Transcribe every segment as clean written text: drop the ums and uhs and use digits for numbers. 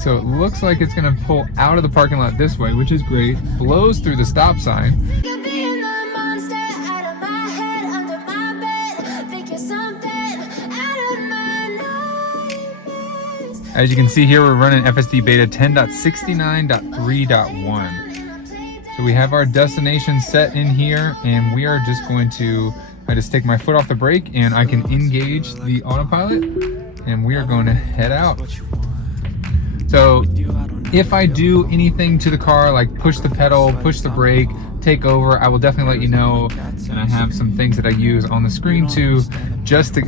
so it looks like it's gonna pull out of the parking lot this way, which is great. Blows through the stop sign. As you can see here, we're running FSD Beta 10.69.3.1. So we have our destination set in here, and we are just going to, I just take my foot off the brake and I can engage the autopilot, and we are going to head out. So if I do anything to the car, like push the pedal, push the brake, take over, I will definitely let you know. And I have some things that I use on the screen too, just to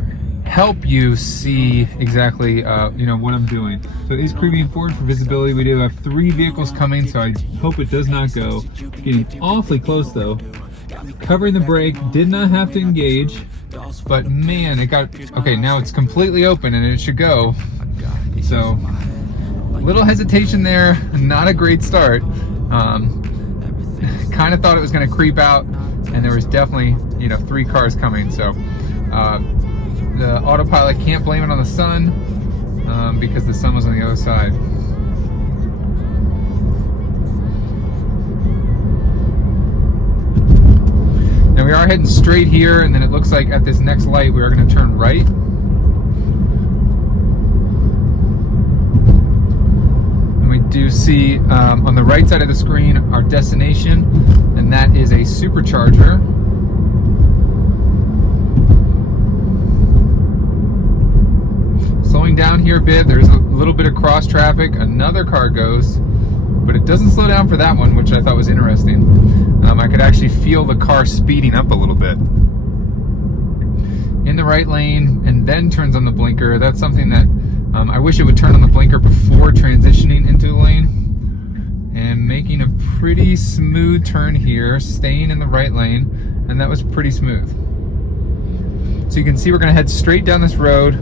help you see exactly what I'm doing. So it is creeping forward for visibility. We do have 3 vehicles coming, so I hope it does not go. Getting awfully close though. Covering the brake, did not have to engage, but man, it got, okay, now it's completely open and it should go. So little hesitation there, not a great start. Kind of thought it was going to creep out, and there was definitely 3 cars coming. So the autopilot can't blame it on the sun, because the sun was on the other side. Now we are heading straight here, and then it looks like at this next light we are going to turn right. And we do see on the right side of the screen our destination, and that is a supercharger. Slowing down here a bit, there's a little bit of cross traffic, another car goes, but it doesn't slow down for that one, which I thought was interesting. I could actually feel the car speeding up a little bit. In the right lane, and then turns on the blinker. That's something that I wish it would turn on the blinker before transitioning into the lane. And making a pretty smooth turn here, staying in the right lane, and that was pretty smooth. So you can see we're gonna head straight down this road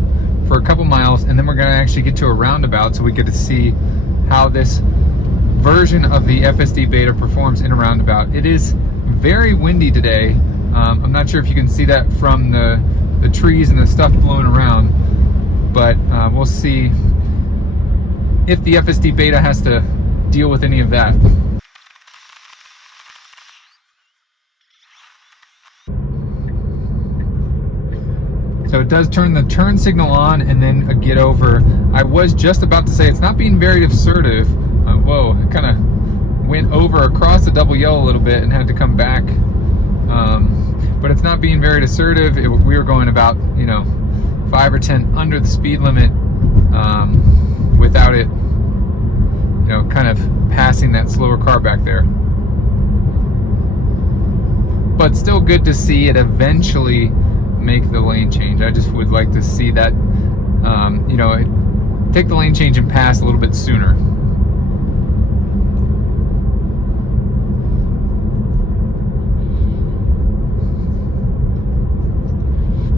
for a couple miles, and then we're going to actually get to a roundabout so we get to see how this version of the FSD Beta performs in a roundabout. It is very windy today. I'm not sure if you can see that from the trees and the stuff blowing around, but we'll see if the FSD Beta has to deal with any of that. So it does turn the turn signal on and then a get over. I was just about to say it's not being very assertive. Whoa, it kind of went over across the double yellow a little bit and had to come back. But it's not being very assertive. We were going about 5 or 10 under the speed limit without it kind of passing that slower car back there. But still good to see it eventually make the lane change. I just would like to see that, take the lane change and pass a little bit sooner.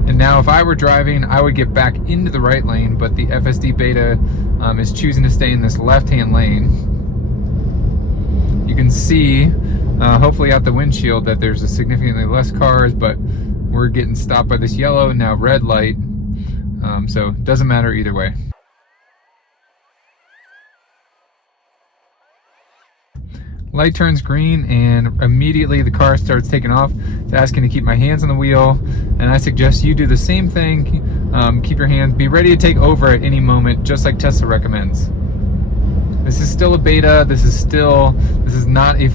And now if I were driving, I would get back into the right lane, but the FSD Beta is choosing to stay in this left-hand lane. You can see, hopefully out the windshield, that there's significantly less cars, but we're getting stopped by this yellow and now red light, so it doesn't matter either way. Light turns green and immediately the car starts taking off. It's asking to keep my hands on the wheel, and I suggest you do the same thing. Keep your hands, be ready to take over at any moment, just like Tesla recommends. This is still a beta. This is not a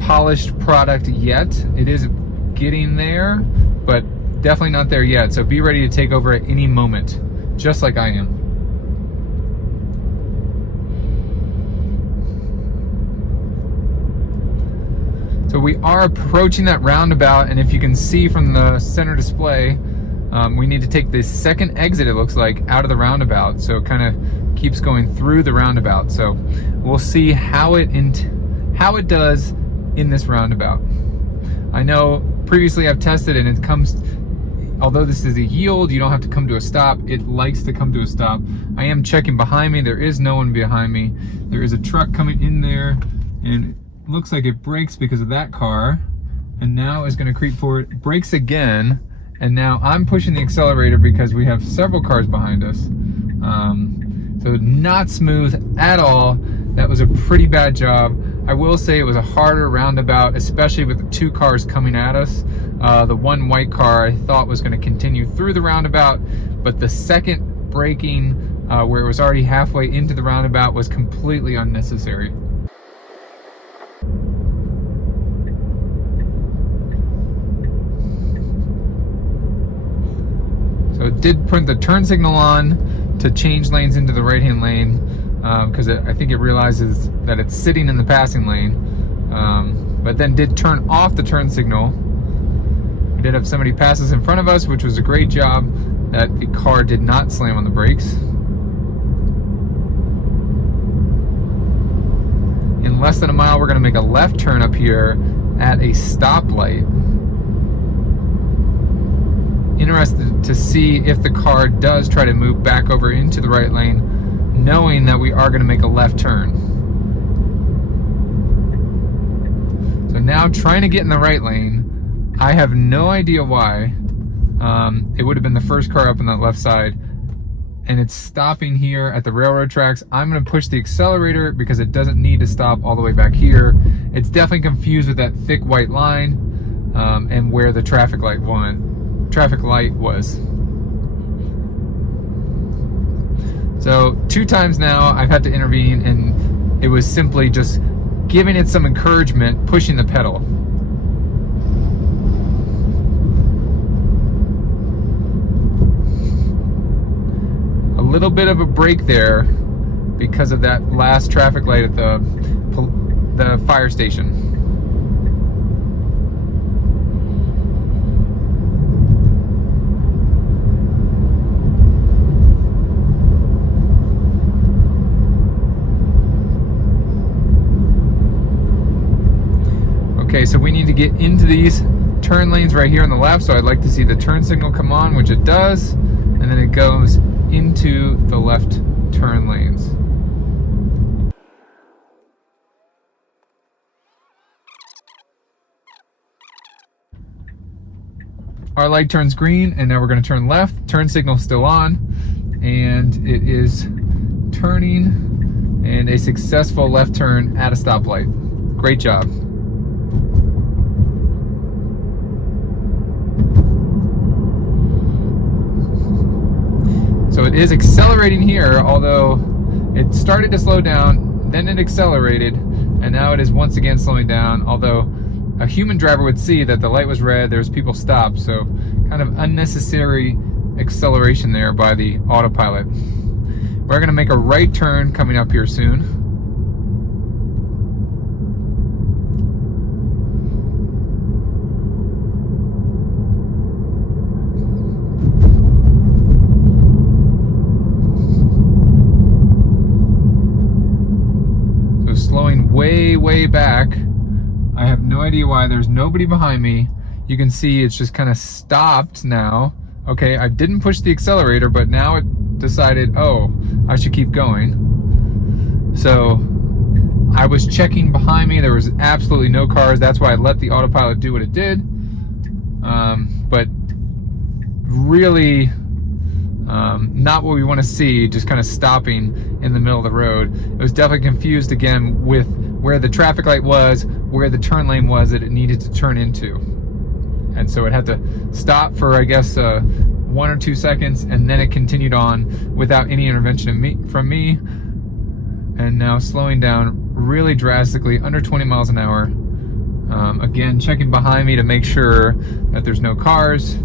polished product yet. It is getting there, but definitely not there yet. So be ready to take over at any moment, just like I am. So we are approaching that roundabout, and if you can see from the center display, we need to take the second exit, it looks like, out of the roundabout. So it kind of keeps going through the roundabout. So we'll see how it does in this roundabout. I know previously I've tested and it comes, although this is a yield, you don't have to come to a stop. It likes to come to a stop. I am checking behind me. There is no one behind me. There is a truck coming in there, and it looks like it brakes because of that car, and now is going to creep forward, brakes again, and now I'm pushing the accelerator because we have several cars behind us. So not smooth at all. That was a pretty bad job. I will say it was a harder roundabout, especially with the two cars coming at us. The one white car I thought was going to continue through the roundabout, but the second braking where it was already halfway into the roundabout was completely unnecessary. So it did put the turn signal on to change lanes into the right-hand lane, because I think it realizes that it's sitting in the passing lane, but then did turn off the turn signal. We did have somebody pass us in front of us, which was a great job that the car did not slam on the brakes. In less than a mile, we're going to make a left turn up here at a stoplight. Interested to see if the car does try to move back over into the right lane, knowing that we are going to make a left turn. So now trying to get in the right lane. I have no idea why. It would have been the first car up on that left side, and it's stopping here at the railroad tracks. I'm going to push the accelerator because it doesn't need to stop all the way back here. It's definitely confused with that thick white line and where the traffic light was. So 2 times now I've had to intervene, and it was simply just giving it some encouragement, pushing the pedal. A little bit of a break there because of that last traffic light at the fire station. Okay, so we need to get into these turn lanes right here on the left, so I'd like to see the turn signal come on, which it does, and then it goes into the left turn lanes. Our light turns green, and now we're going to turn left. Turn signal still on, and it is turning, and a successful left turn at a stoplight. Great job. So it is accelerating here, although it started to slow down, then it accelerated, and now it is once again slowing down, although a human driver would see that the light was red, there's people stopped, so kind of unnecessary acceleration there by the autopilot. We're going to make a right turn coming up here soon. Slowing way back. I have no idea why. There's nobody behind me. You can see it's just kind of stopped now. Okay, I didn't push the accelerator, but now it decided, oh, I should keep going. So I was checking behind me. There was absolutely no cars. That's why I let the autopilot do what it did. But really not what we want to see, just kind of stopping in the middle of the road. It was definitely confused again with where the traffic light was, where the turn lane was that it needed to turn into. And so it had to stop for, I guess, 1 or 2 seconds, and then it continued on without any intervention from me. And now slowing down really drastically, under 20 miles an hour. Again, checking behind me to make sure that there's no cars.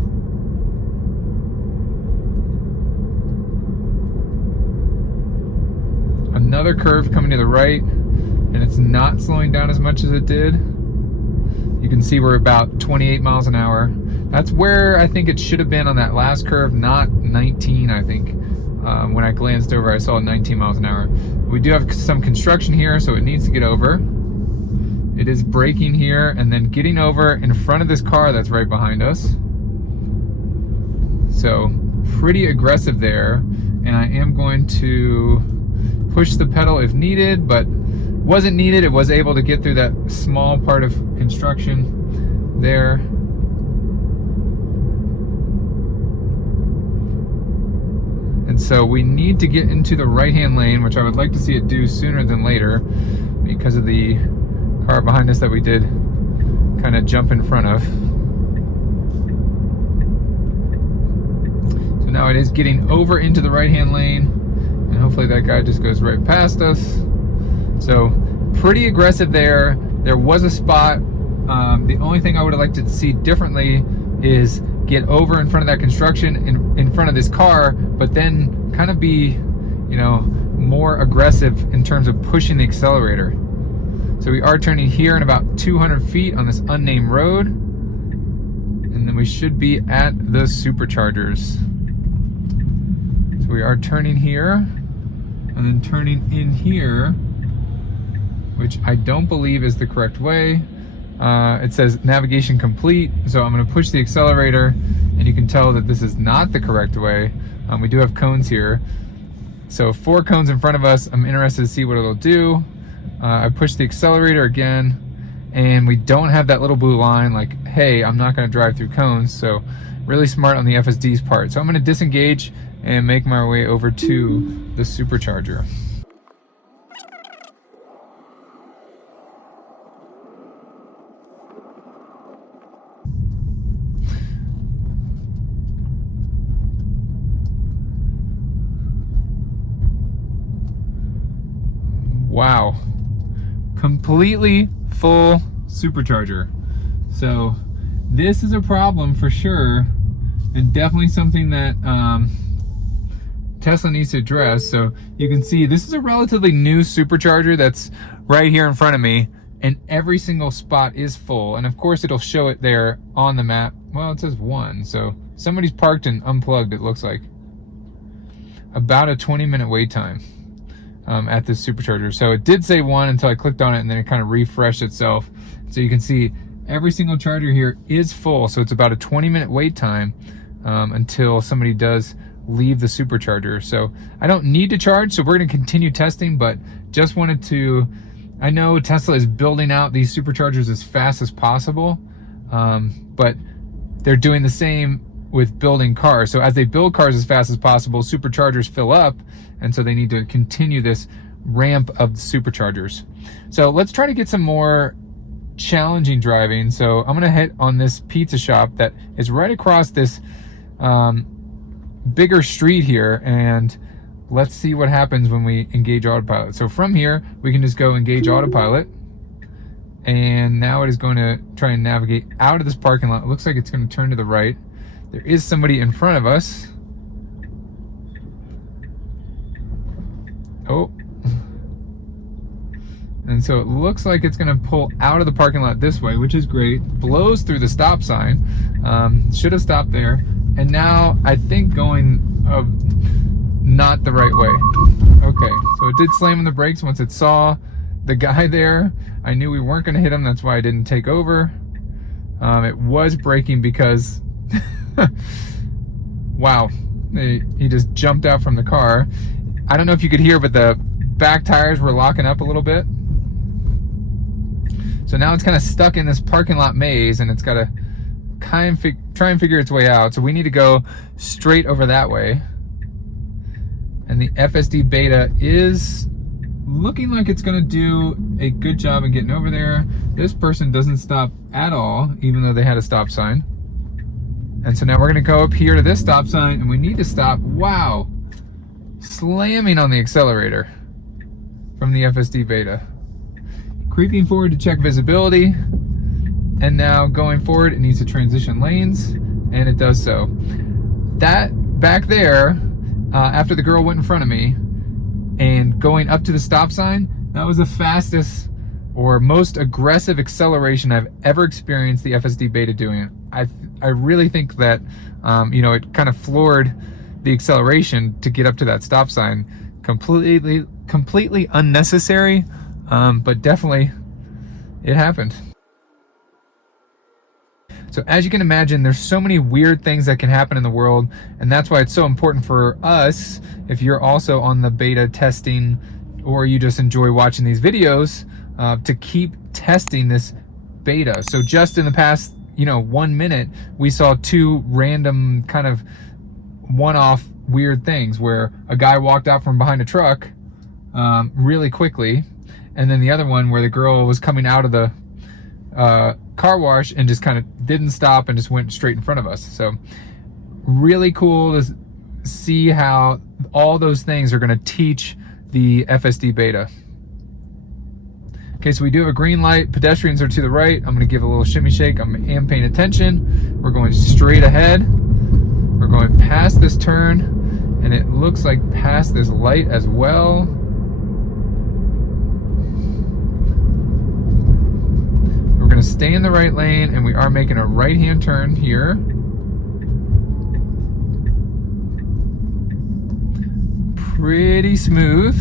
Another curve coming to the right, and it's not slowing down as much as it did. You can see we're about 28 miles an hour. That's where I think it should have been on that last curve, not 19, I think. When I glanced over, I saw 19 miles an hour. We do have some construction here, so it needs to get over. It is braking here and then getting over in front of this car that's right behind us. So pretty aggressive there, and I am going to push the pedal if needed, but wasn't needed. It was able to get through that small part of construction there. And so we need to get into the right-hand lane, which I would like to see it do sooner than later because of the car behind us that we did kind of jump in front of. So now it is getting over into the right-hand lane, and hopefully that guy just goes right past us. So pretty aggressive there. There was a spot. The only thing I would have liked to see differently is get over in front of that construction in front of this car, but then kind of be, you know, more aggressive in terms of pushing the accelerator. So we are turning here in about 200 feet on this unnamed road, and then we should be at the superchargers. So we are turning here and then turning in here, which I don't believe is the correct way. It says navigation complete, so I'm going to push the accelerator, and you can tell that this is not the correct way. We do have cones here, so 4 cones in front of us. I'm interested to see what it'll do. I push the accelerator again, and we don't have that little blue line like, hey, I'm not going to drive through cones. So really smart on the FSD's part. So I'm going to disengage and make my way over to the supercharger. Wow, completely full supercharger. So this is a problem for sure, and definitely something that Tesla needs to address. So you can see this is a relatively new supercharger that's right here in front of me, and every single spot is full. And of course it'll show it there on the map. Well, it says 1, so somebody's parked and unplugged, it looks like. About a 20-minute wait time at this supercharger. So it did say 1 until I clicked on it, and then it kind of refreshed itself. So you can see every single charger here is full. So it's about a 20-minute wait time until somebody does leave the supercharger. So I don't need to charge, so we're going to continue testing, but just wanted to, I know Tesla is building out these superchargers as fast as possible, but they're doing the same with building cars. So as they build cars as fast as possible, superchargers fill up, and so they need to continue this ramp of the superchargers. So let's try to get some more challenging driving. So I'm gonna hit on this pizza shop that is right across this bigger street here, and let's see what happens when we engage autopilot. So from here, we can just go engage autopilot, and now it is going to try and navigate out of this parking lot. It looks like it's going to turn to the right. There is somebody in front of us. Oh. And so it looks like it's going to pull out of the parking lot this way, which is great. Blows through the stop sign. Should have stopped there. And now I think going not the right way. Okay, so it did slam on the brakes once it saw the guy there. I knew we weren't going to hit him. That's why I didn't take over. It was braking because wow, he just jumped out from the car. I don't know if you could hear, but the back tires were locking up a little bit. So now it's kind of stuck in this parking lot maze, and it's got to try and figure its way out. So we need to go straight over that way. And the FSD Beta is looking like it's going to do a good job of getting over there. This person doesn't stop at all, even though they had a stop sign. And so now we're going to go up here to this stop sign, and we need to stop. Wow, slamming on the accelerator from the FSD Beta. Creeping forward to check visibility, and now going forward it needs to transition lanes, and it does so. That back there, after the girl went in front of me and going up to the stop sign, that was the fastest or most aggressive acceleration I've ever experienced the FSD Beta doing. I really think that you know, it kind of floored the acceleration to get up to that stop sign. Completely unnecessary, but definitely it happened. So as you can imagine, there's so many weird things that can happen in the world, and that's why it's so important for us, if you're also on the beta testing or you just enjoy watching these videos, to keep testing this beta. So just in the past, you know, 1 minute, we saw 2 random kind of one-off weird things where a guy walked out from behind a truck really quickly, and then the other one where the girl was coming out of the car wash and just kind of didn't stop and just went straight in front of us. So really cool to see how all those things are going to teach the FSD Beta. Okay, so we do have a green light. Pedestrians are to the right. I'm going to give a little shimmy shake. I am paying attention. We're going straight ahead. We're going past this turn, and it looks like past this light as well. We're going to stay in the right lane, and we are making a right-hand turn here. Pretty smooth.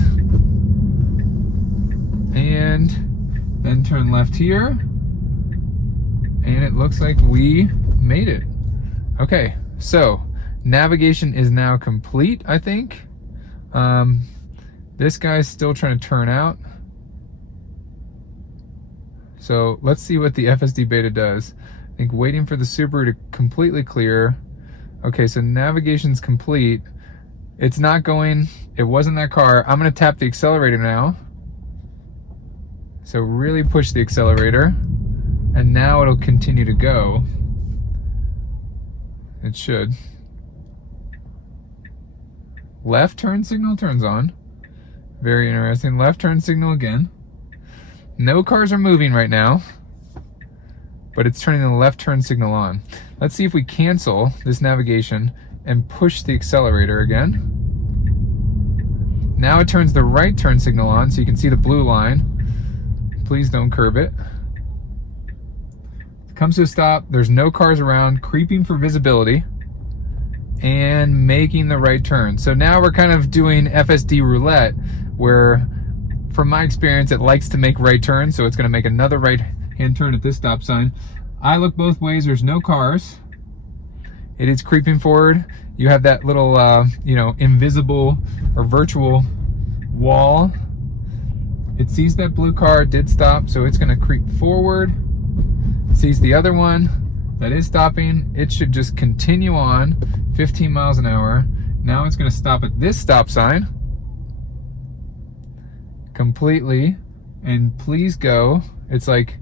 And then turn left here. And it looks like we made it. Okay, so navigation is now complete, I think. This guy's still trying to turn out. So let's see what the FSD Beta does. I think waiting for the Subaru to completely clear. Okay, so navigation's complete. It's not going, it wasn't that car. I'm gonna tap the accelerator now. So really push the accelerator, and now it'll continue to go. It should. Left turn signal turns on. Very interesting. Left turn signal again. No cars are moving right now, but it's turning the left turn signal on. Let's see if we cancel this navigation and push the accelerator again. Now it turns the right turn signal on, so you can see the blue line. Please don't curve it. It comes to a stop. There's no cars around, creeping for visibility, and making the right turn. So now we're kind of doing FSD roulette, where from my experience, it likes to make right turns, so it's going to make another right-hand turn at this stop sign. I look both ways. There's no cars. It is creeping forward. You have that little, invisible or virtual wall. It sees that blue car, it did stop, so it's gonna creep forward. It sees the other one that is stopping. It should just continue on 15 miles an hour. Now it's gonna stop at this stop sign completely, and please go. It's like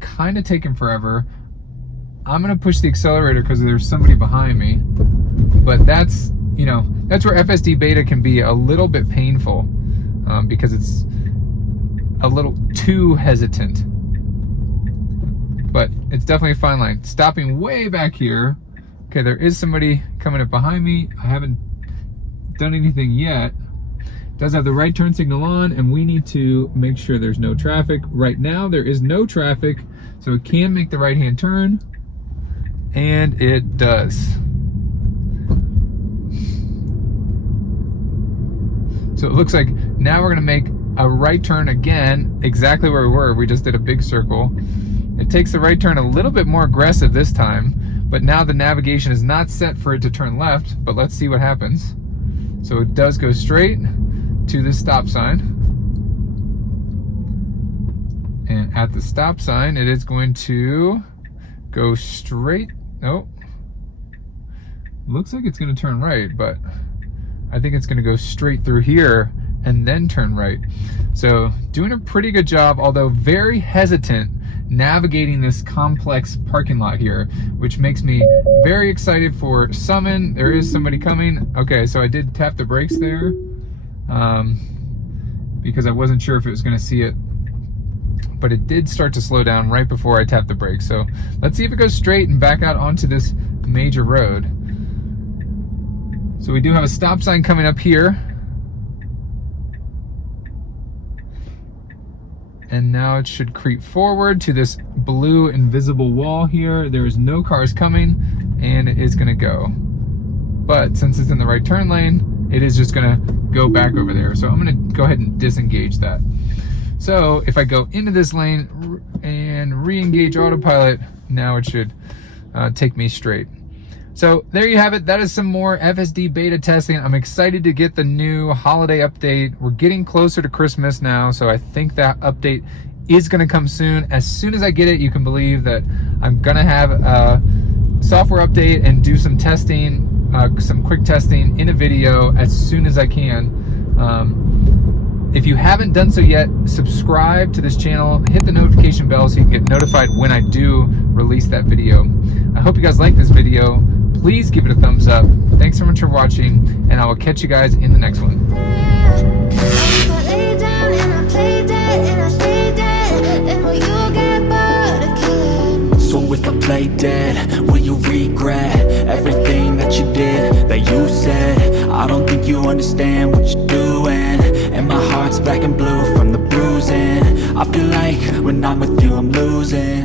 kind of taking forever. I'm gonna push the accelerator because there's somebody behind me, but that's where FSD Beta can be a little bit painful because it's a little too hesitant, but it's definitely a fine line. Stopping way back here. Okay, there is somebody coming up behind me. I haven't done anything yet. It does have the right turn signal on, and we need to make sure there's no traffic. Right now there is no traffic, so it can make the right-hand turn, and it does. So it looks like now we're gonna make a right turn again, exactly where we were. We just did a big circle. It takes the right turn a little bit more aggressive this time, but now the navigation is not set for it to turn left, but let's see what happens. So it does go straight to this stop sign. And at the stop sign, it is going to go straight. Oh, looks like it's gonna turn right, but I think it's gonna go straight through here and then turn right. So doing a pretty good job, although very hesitant navigating this complex parking lot here, which makes me very excited for Summon. There is somebody coming. Okay, so I did tap the brakes there because I wasn't sure if it was gonna see it, but it did start to slow down right before I tapped the brakes. So let's see if it goes straight and back out onto this major road. So we do have a stop sign coming up here. And now it should creep forward to this blue invisible wall here. There is no cars coming, and it is gonna go. But since it's in the right turn lane, it is just gonna go back over there. So I'm gonna go ahead and disengage that. So if I go into this lane and re-engage autopilot, now it should take me straight. So there you have it. That is some more FSD beta testing. I'm excited to get the new holiday update. We're getting closer to Christmas now, so I think that update is gonna come soon. As soon as I get it, you can believe that I'm gonna have a software update and do some testing some quick testing in a video as soon as I can. If you haven't done so yet, subscribe to this channel, hit the notification bell so you can get notified when I do release that video. I hope you guys like this video. Please give it a thumbs up. Thanks so much for watching, and I will catch you guys in the next one. So if I play dead, will you regret everything that you did, that you said? I don't think you understand what you're doing, and my heart's black and blue from the bruising. I feel like when I'm with you I'm losing.